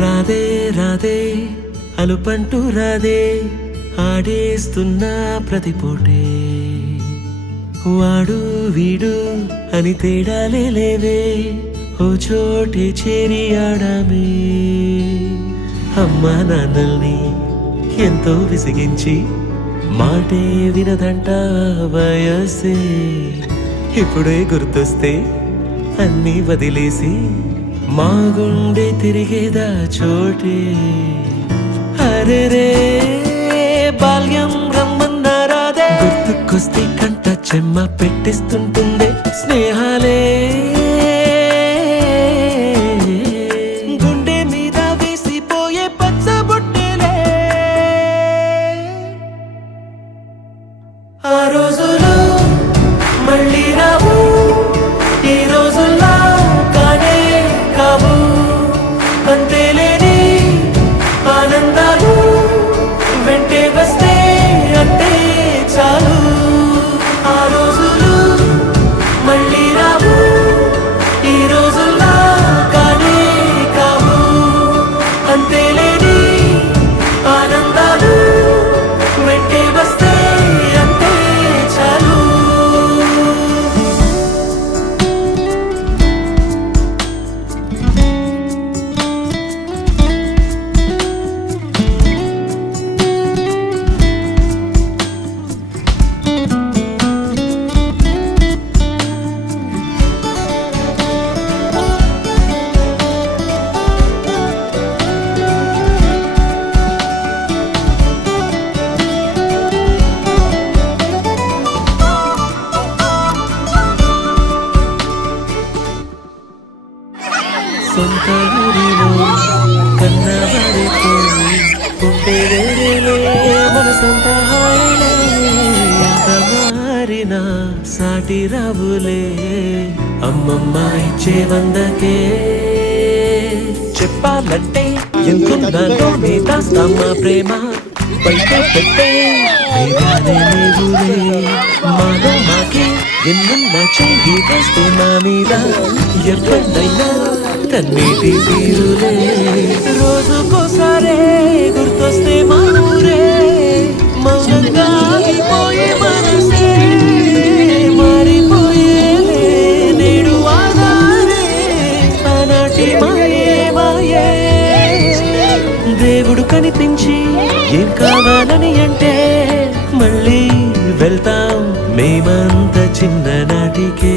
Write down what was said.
రాధే రాధే అలుపంటూ రాధే ఆడేస్తున్నా ప్రతిపోటే వాడు వీడు అని తేడాలే లేవే ఓ చోటే చేరి ఆడామే అమ్మా నాన్నల్ని ఎంతో విసిగించి మాటే వినదంట వయసే ఇప్పుడే గుర్తొస్తే అన్నీ వదిలేసి మా గుండె తిరిగేదా చోటే అరే రే బాల్యం రమ్మన్నారాదే గుర్తుకొస్తే కంట చెమ్మ పెట్టిస్తుంటుందే స్నేహాలే గుండె మీద వేసిపోయే పచ్చబొట్టేలే ఆ రోజులు మళ్ళీ రావు ఈ రోజుల్లా కానే కావు అంతేలేని ఆనందాలు వెంటే వస్తే అంటే చాలు ఆ రోజులు మళ్ళీ రావు ఈ రోజుల్లా కానే కావు అంతేలేని ఆనందాలు వెంటే వస్తే అంటే చాలు సొంత ఊరిలో కన్నవారితో ఉంటే వేరేలే మన సొంత హాయిలే ఎంత మారినా సాటి రావులే అమ్మమ్మ ఇచ్చే వందకే చెప్పాలంటే ఎంతున్నాలో నీ దాస్తామా ప్రేమ బయట పెట్టే ధైర్యాలే లేవులే మాలో మాకే ఎన్నున్నా చెయ్యి వేస్తే మా మీద ఎవరినైనా కన్నీటి తీరులే రోజుకోసారే గుర్తొస్తే మా ఊరే మౌనంగా ఆగిపోయే మనసే మారిపోయేలే నేడు ఆధారే ఆనాటి మాయే మాయే దేవుడు కనిపించి ఏం కావాలని అంటే మళ్ళీ వెళ్తాం మేమంత చిన్ననాటికే